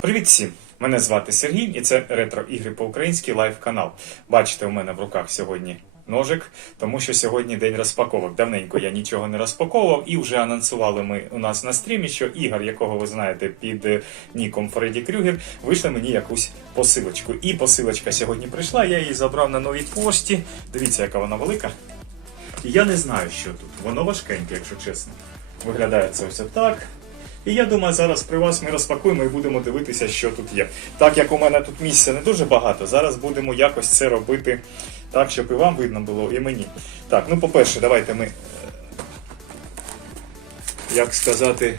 Привіт всім! Мене звати Сергій, і це ретро ігри по-українськи лайв канал. Бачите, у мене в руках сьогодні ножик, тому що сьогодні день розпаковок. Давненько я нічого не розпаковував, і вже анонсували ми у нас на стрімі, що ігор, якого ви знаєте під е, ніком Фредді Крюгер, вийшли мені якусь посилочку. І посилочка сьогодні прийшла. Я її забрав на новій пошті. Дивіться, яка вона велика. Я не знаю, що тут. Воно важкеньке, якщо чесно. Виглядає це ось так. І я думаю, зараз при вас ми розпакуємо і будемо дивитися, що тут є. Так як у мене тут місця не дуже багато, зараз будемо якось це робити так, щоб і вам видно було, і мені. Так, ну по-перше, давайте ми, е, як сказати,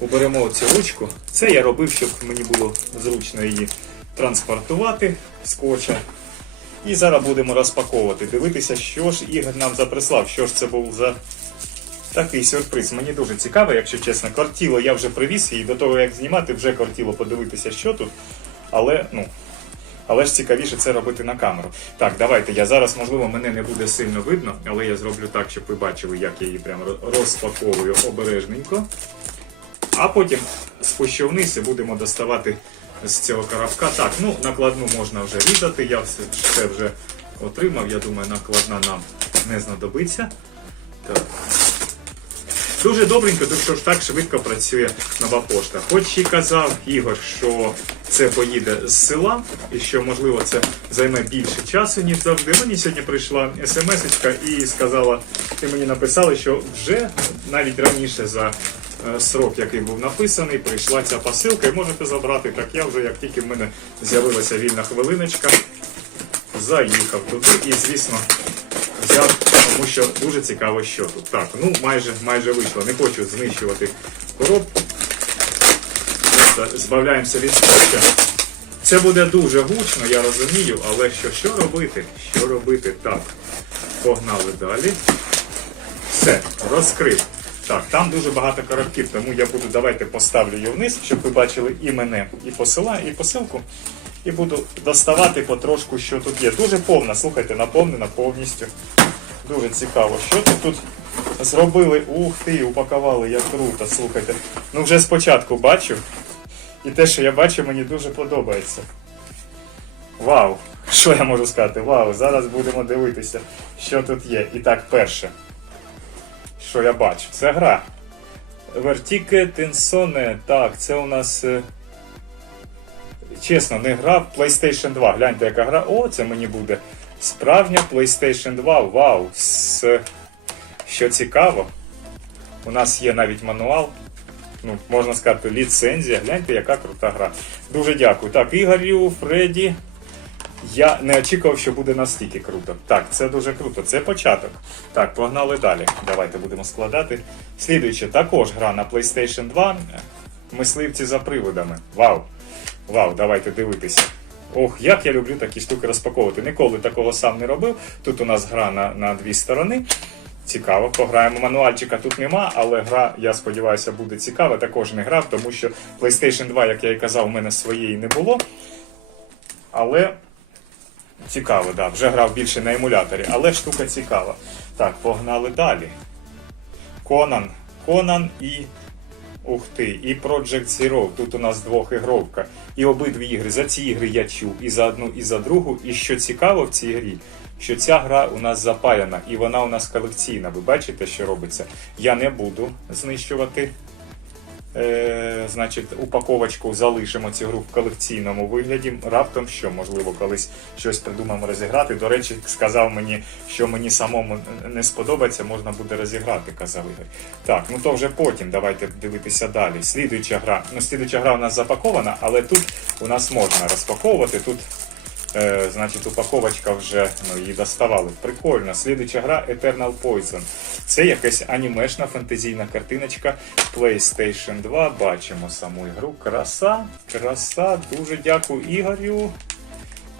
уберемо цю ручку. Це я робив, щоб мені було зручно її транспортувати скотча. І зараз будемо розпаковувати, дивитися, що ж Ігор нам заприслав, що ж це був за такий сюрприз. Мені дуже цікаво, якщо чесно. Кортіло я вже привіз і до того, як знімати, вже кортіло подивитися, що тут. Але, ну. Але ж цікавіше це робити на камеру. Так, давайте. Я зараз, можливо, мене не буде сильно видно, але я зроблю так, щоб ви бачили, як я її прямо розпаковую обережненько. А потім спущу вниз і будемо доставати з цього коробка. Так, ну накладну можна вже різати. Я все, все вже отримав. Я думаю, накладна нам не знадобиться. Так. Дуже добренько, тому що ж так швидко працює нова пошта. Хоч і казав Ігор, що це поїде з села, і що можливо це займе більше часу, ніж завжди. Мені сьогодні прийшла смс і сказала, і мені написали, що вже навіть раніше за е, срок, який був написаний, прийшла ця посилка, і можете забрати. Так я вже, як тільки в мене з'явилася вільна хвилиночка, заїхав туди і, звісно, тому що дуже цікаво, що тут. Так, ну майже майже вийшло. Не хочу знищувати коробку. Просто збавляємося від скотча. Це буде дуже гучно, я розумію, але що, що робити? Що робити? Так, погнали далі. Все, розкрив. Так, там дуже багато коробків, тому я буду, давайте поставлю її вниз, щоб ви бачили і мене, і посила, і посилку. І буду доставати потрошку, що тут є. Дуже повна, слухайте, наповнена повністю. Дуже цікаво, що тут тут зробили. Ух ти, упакували, як круто, слухайте. Ну вже спочатку бачу. І те, що я бачу, мені дуже подобається. Вау! Що я можу сказати? Вау! Зараз будемо дивитися, що тут є. І так, перше. Що я бачу? Це гра. Vertice Tensone. Так, це у нас. е, Чесно, не гра в PlayStation 2. Гляньте, яка гра. О, це мені буде. Справжня PlayStation 2. Вау! Що цікаво, у нас є навіть мануал. Ну, можна сказати, ліцензія. Гляньте, яка крута гра. Дуже дякую. Так, Ігорю, Фредді. Я не очікував, що буде настільки круто. Так, це дуже круто. Це початок. Так, погнали далі. Давайте будемо складати. Слідуюче, також гра на PlayStation 2. Мисливці за приводами. Вау! Вау, давайте дивитися. Ох, як я люблю такі штуки розпаковувати. Ніколи такого сам не робив. Тут у нас гра на, на дві сторони. Цікаво, пограємо. Мануальчика тут нема, але гра, я сподіваюся, буде цікава. Також не грав, тому що PlayStation 2, як я і казав, у мене своєї не було. Але цікаво, да. Вже грав більше на емуляторі, але штука цікава. Так, погнали далі. Конан. Конан і. Ух ти, і Project Zero. Тут у нас двох ігровка. І обидві ігри. За ці ігри я чув і за одну, і за другу. І що цікаво в цій грі, що ця гра у нас запаяна, і вона у нас колекційна. Ви бачите, що робиться? Я не буду знищувати. Е, значить, упаковочку залишимо цю гру в колекційному вигляді. Раптом що, можливо, колись щось придумаємо розіграти. До речі, сказав мені, що мені самому не сподобається, можна буде розіграти, казав Ігор. Так, ну то вже потім. Давайте дивитися далі. Слідуюча гра. Ну, слідуюча гра у нас запакована, але тут у нас можна розпаковувати. Тут Е, значить, упаковочка вже ну, її доставали. Прикольно. Слідуча гра Eternal Poison. Це якась анімешна фантазійна картиночка PlayStation 2. Бачимо саму ігру. Краса, краса. Дуже дякую Ігорю.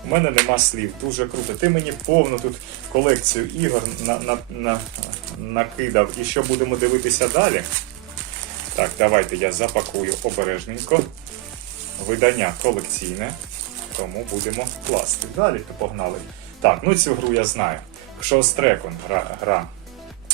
У мене нема слів, дуже круто. Ти мені повну тут колекцію ігор на, на, на, накидав. І що будемо дивитися далі? Так, давайте я запакую обережненько. Видання колекційне. Тому будемо класти. Далі то погнали. Так, ну цю гру я знаю. Шоустрекон гра, гра.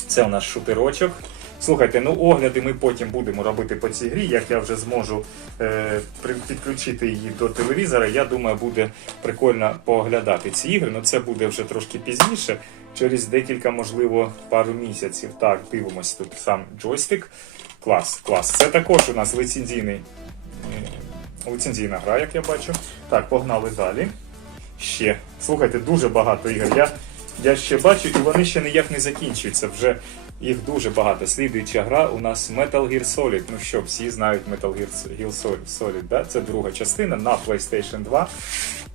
Це у нас шутерочок. Слухайте, ну огляди ми потім будемо робити по цій грі. Як я вже зможу е, підключити її до телевізора, я думаю, буде прикольно пооглядати ці ігри. Ну це буде вже трошки пізніше, через декілька, можливо, пару місяців. Так, дивимось тут сам джойстик. Клас, клас. Це також у нас лицензійний, лицензійна гра, як я бачу. Так, погнали далі. Ще. Слухайте, дуже багато ігор. Я, я ще бачу, і вони ще ніяк не закінчуються. Вже їх дуже багато. Слідуюча гра у нас Metal Gear Solid. Ну що, всі знають Metal Gear Solid, да? Це друга частина на PlayStation 2.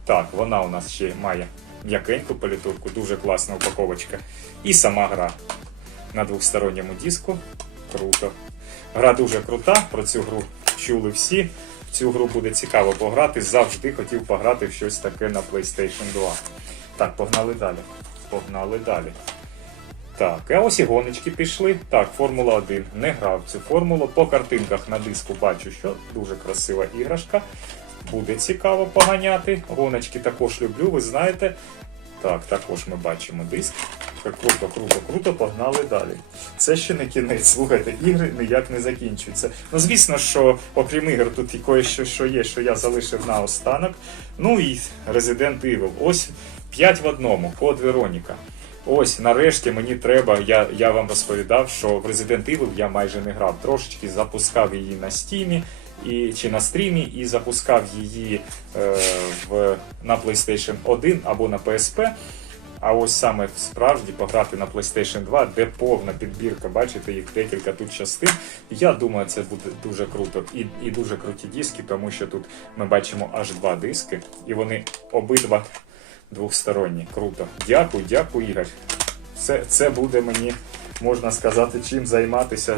Так, вона у нас ще має м'якеньку політурку, дуже класна упаковочка. І сама гра на двосторонньому диску. Круто. Гра дуже крута, про цю гру чули всі. Цю гру буде цікаво пограти. Завжди хотів пограти в щось таке на PlayStation 2. Так, погнали далі. Погнали далі. Так, а ось і гоночки пішли. Так, Формула 1. Не грав цю формулу. По картинках на диску бачу, що дуже красива іграшка. Буде цікаво поганяти. Гоночки також люблю, ви знаєте. Так, також ми бачимо диск. Так, Круто, круто, круто, погнали далі. Це ще не кінець. Слухайте, ігри ніяк не закінчуються. Ну, звісно, що окрім ігор, тут і кое-що що є, що я залишив на останок. Ну і Resident Evil. Ось 5 в одному, код Вероніка. Ось, нарешті мені треба. Я, я вам розповідав, що в Resident Evil я майже не грав. Трошечки запускав її на стімі і, чи на стрімі, і запускав її е, в, на PlayStation 1 або на PSP. А ось саме справді пограти на PlayStation 2, де повна підбірка, бачите, їх декілька тут частин. Я думаю, це буде дуже круто. І, і дуже круті диски, тому що тут ми бачимо аж два диски, і вони обидва двохсторонні. Круто. Дякую, дякую, Ігор. Це, це буде мені, можна сказати, чим займатися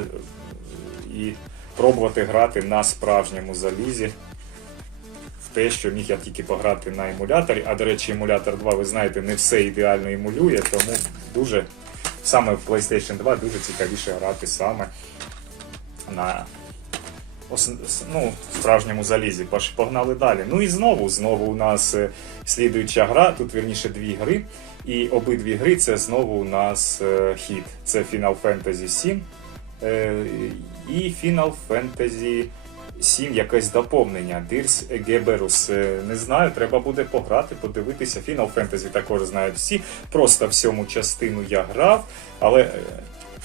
і пробувати грати на справжньому залізі те, що міг я тільки пограти на емуляторі. А до речі, емулятор 2, ви знаєте, не все ідеально емулює, тому дуже саме в PlayStation 2 дуже цікавіше грати саме на ну, справжньому залізі. Погнали далі. Ну і знову, знову у нас е, слідуюча гра, тут вірніше дві гри. І обидві гри це знову у нас е, хіт. Це Final Fantasy 7 е, і Final Fantasy 7 якесь доповнення. Дирс Геберус. Е, Не знаю, треба буде пограти, подивитися. Final Fantasy також знають всі. Просто в сьому частину я грав, але, е,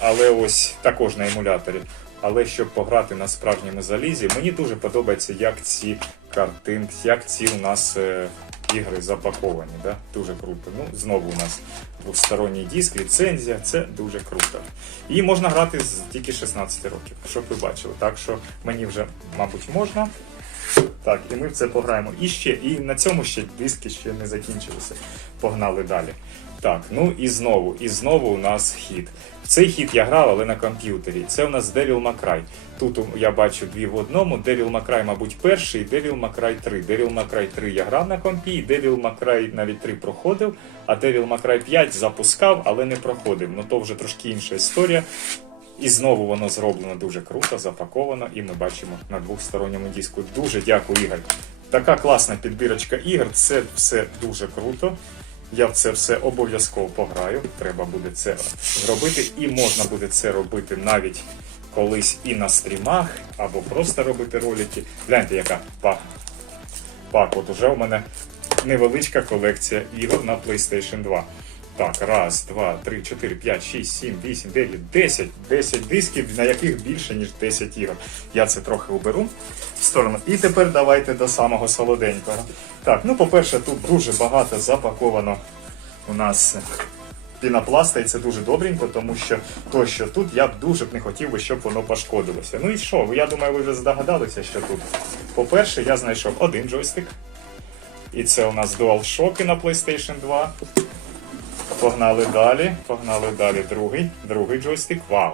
але ось також на емуляторі. Але щоб пограти на справжньому залізі, мені дуже подобається, як ці картинки, як ці у нас е, ігри запаковані. Да? Дуже круто. Ну, знову у нас двосторонній диск, ліцензія, це дуже круто. І можна грати з тільки 16 років, щоб ви бачили. Так що мені вже, мабуть, можна. Так, і ми в це пограємо. І ще, і на цьому ще диски ще не закінчилися. Погнали далі. Так, ну і знову, і знову у нас хід. В цей хід я грав, але на комп'ютері. Це у нас May Cry. Тут я бачу дві в одному. May Cry, мабуть, перший, і May Cry 3. Devil May Cry 3 я грав на компі, і May Cry навіть 3 проходив, а May Cry 5 запускав, але не проходив. Ну то вже трошки інша історія. І знову воно зроблено дуже круто, запаковано, і ми бачимо на двохсторонньому диску. Дуже дякую, Ігор. Така класна підбірочка ігор. Це все дуже круто. Я в це все обов'язково пограю. Треба буде це зробити, і можна буде це робити навіть колись і на стрімах, або просто робити ролики. Гляньте, яка пак. Пак, от уже у мене невеличка колекція ігор на PlayStation 2. Так, раз, два, три, чотири, п'ять, шість, сім, вісім, дев'ять, десять. Десять дисків, на яких більше, ніж 10 ігор. Я це трохи уберу в сторону. І тепер давайте до самого солоденького. Так, ну по-перше, тут дуже багато запаковано у нас пінопласта, і це дуже добренько, тому що то, що тут, я б дуже б не хотів би, щоб воно пошкодилося. Ну і що? Я думаю, ви вже здогадалися, що тут. По-перше, я знайшов один джойстик. І це у нас DualShock на PlayStation 2. Погнали далі. Погнали далі. Другий. Другий джойстик. Вау.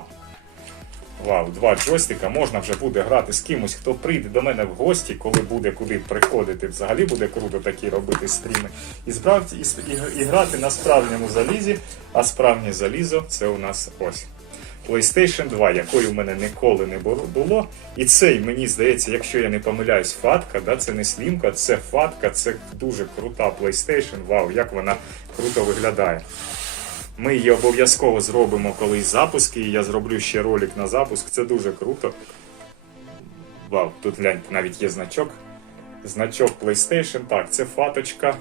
Вау, два джойстика. Можна вже буде грати з кимось, хто прийде до мене в гості, коли буде куди приходити. Взагалі буде круто такі робити стріми. І справді і, і, і грати на справжньому залізі, а справжнє залізо це у нас ось. PlayStation 2, якої у мене ніколи не було. І цей, мені здається, якщо я не помиляюсь, фатка, да, це не слімка, це фатка, це дуже крута PlayStation. Вау, як вона круто виглядає. Ми її обов'язково зробимо колись запуск, і я зроблю ще ролик на запуск. Це дуже круто. Вау, тут гляньте, навіть є значок. Значок PlayStation. Так, це фаточка.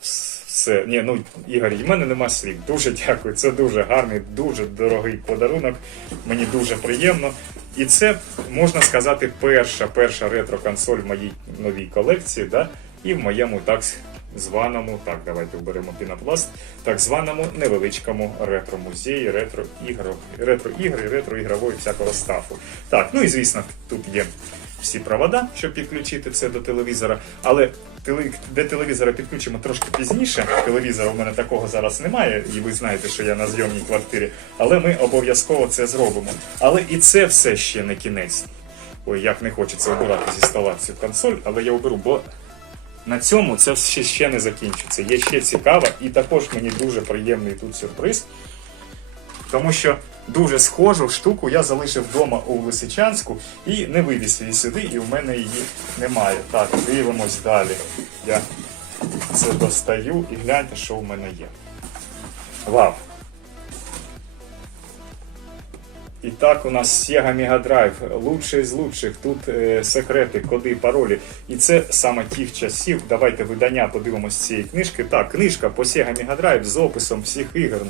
Все. Ні, ну, Ігор, в мене нема слів. Дуже дякую. Це дуже гарний, дуже дорогий подарунок. Мені дуже приємно. І це, можна сказати, перша перша ретро-консоль в моїй новій колекції, да? і в моєму так званому, так, давайте оберемо пінопласт, так званому невеличкому ретро-музеї, ретро-ігри, ретро-ігрової всякого стафу. Так, ну і звісно, тут є всі провода, щоб підключити це до телевізора. Але до телевізора підключимо трошки пізніше. Телевізора у мене такого зараз немає, і ви знаєте, що я на зйомній квартирі. Але ми обов'язково це зробимо. Але і це все ще не кінець. Ой, як не хочеться обирати зі стола цю консоль, але я оберу, бо на цьому це ще, ще не закінчиться. Є ще цікаво, і також мені дуже приємний тут сюрприз. Тому що дуже схожу штуку я залишив вдома у Лисичанську і не вивіз її сюди, і в мене її немає. Так, дивимось далі. Я це достаю і гляньте, що в мене є. Вау! І так у нас Sega Mega Drive, лучший з лучших. Тут е, секрети, коди, паролі. І це саме тих часів. Давайте видання подивимось цієї книжки. Так, книжка по Sega Mega Drive з описом всіх ігор,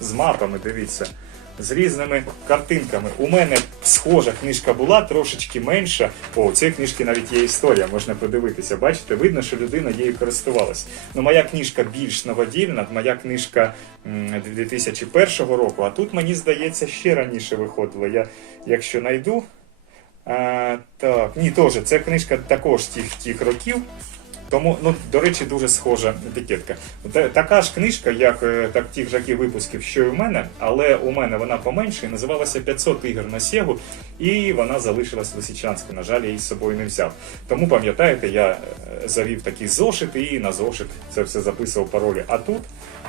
з мапами, дивіться, з різними картинками. У мене схожа книжка була, трошечки менша. О, у цієї книжки навіть є історія, можна подивитися. Бачите, видно, що людина її користувалась. Ну, моя книжка більш новодільна, моя книжка 2001 року, а тут, мені здається, ще раніше виходила. Я, якщо знайду. А, так, ні, теж, це книжка також тих, тих років. Тому, ну, до речі, дуже схожа етикетка. Така ж книжка, як е, так, тих жаків випусків, що і в мене, але у мене вона поменше називалася 500 ігор на Сєгу, і вона залишилась в Лисичанську. На жаль, я її з собою не взяв. Тому пам'ятаєте, я е, завів такий зошит і на зошит це все записував паролі. А тут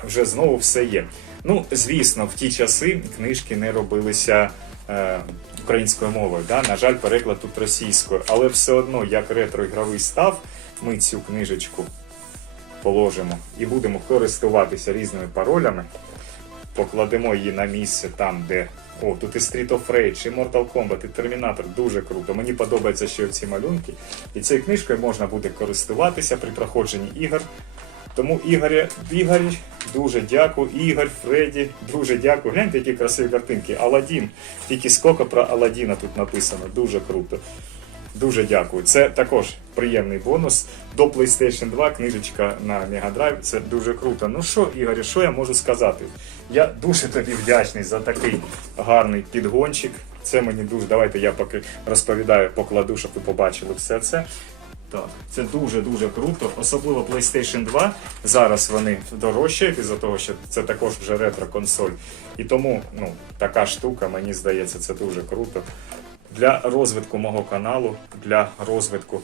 вже знову все є. Ну, звісно, в ті часи книжки не робилися. Е, Українською мовою, да? на жаль, переклад тут російською, але все одно, як ретро-ігровий став, ми цю книжечку положимо і будемо користуватися різними паролями. Покладемо її на місце там, де. О, тут і Street of Rage, і Mortal Kombat, і Terminator. Дуже круто. Мені подобаються ще ці малюнки. І цією книжкою можна буде користуватися при проходженні ігор. Тому Ігорі, Ігорі, дуже дякую. Ігор, Фредді, дуже дякую. Гляньте, які красиві картинки. Аладдін. Тільки скільки про Аладдіна тут написано. Дуже круто. Дуже дякую. Це також приємний бонус. До PlayStation 2 книжечка на Mega Drive. Це дуже круто. Ну що, Ігорі, що я можу сказати? Я дуже тобі вдячний за такий гарний підгончик. Це мені дуже. Давайте я поки розповідаю, покладу, щоб ви побачили все це. Так, це дуже-дуже круто, особливо PlayStation 2. Зараз вони дорожчають із-за того, що це також вже ретро-консоль. І тому ну, така штука, мені здається, це дуже круто. Для розвитку мого каналу, для розвитку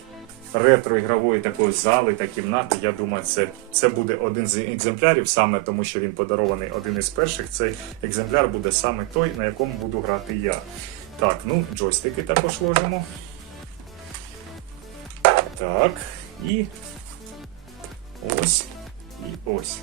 ретро-ігрової такої зали та кімнати, я думаю, це, це буде один з екземплярів, саме тому що він подарований один із перших. Цей екземпляр буде саме той, на якому буду грати я. Так, ну, джойстики також ложимо. Так, і ось, і ось.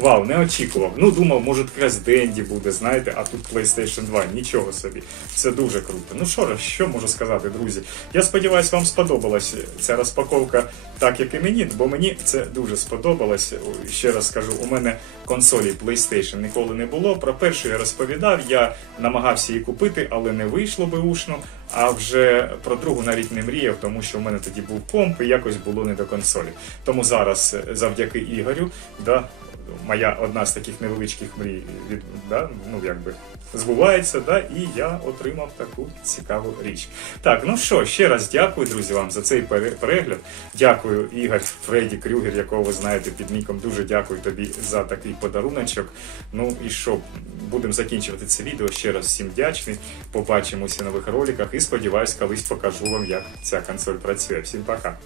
Вау, не очікував. Ну, думав, може якраз Денді буде, знаєте, а тут PlayStation 2. Нічого собі. Це дуже круто. Ну що, що можу сказати, друзі? Я сподіваюся, вам сподобалась ця розпаковка, так як і мені, бо мені це дуже сподобалось. Ще раз скажу, у мене консолі PlayStation ніколи не було. Про першу я розповідав, я намагався її купити, але не вийшло би ушно. А вже про другу навіть не мріяв, тому що в мене тоді був комп і якось було не до консолі. Тому зараз, завдяки Ігорю, да, моя одна з таких невеличких мрій від да, ну якби збувається, да, і я отримав таку цікаву річ. Так, ну що, ще раз дякую, друзі, вам за цей перегляд. Дякую, Ігор Фредді Крюгер, якого ви знаєте під ніком. Дуже дякую тобі за такий подаруночок. Ну і що, будемо закінчувати це відео. Ще раз всім вдячний. Побачимося в нових роликах і сподіваюсь, колись покажу вам, як ця консоль працює. Всім пока.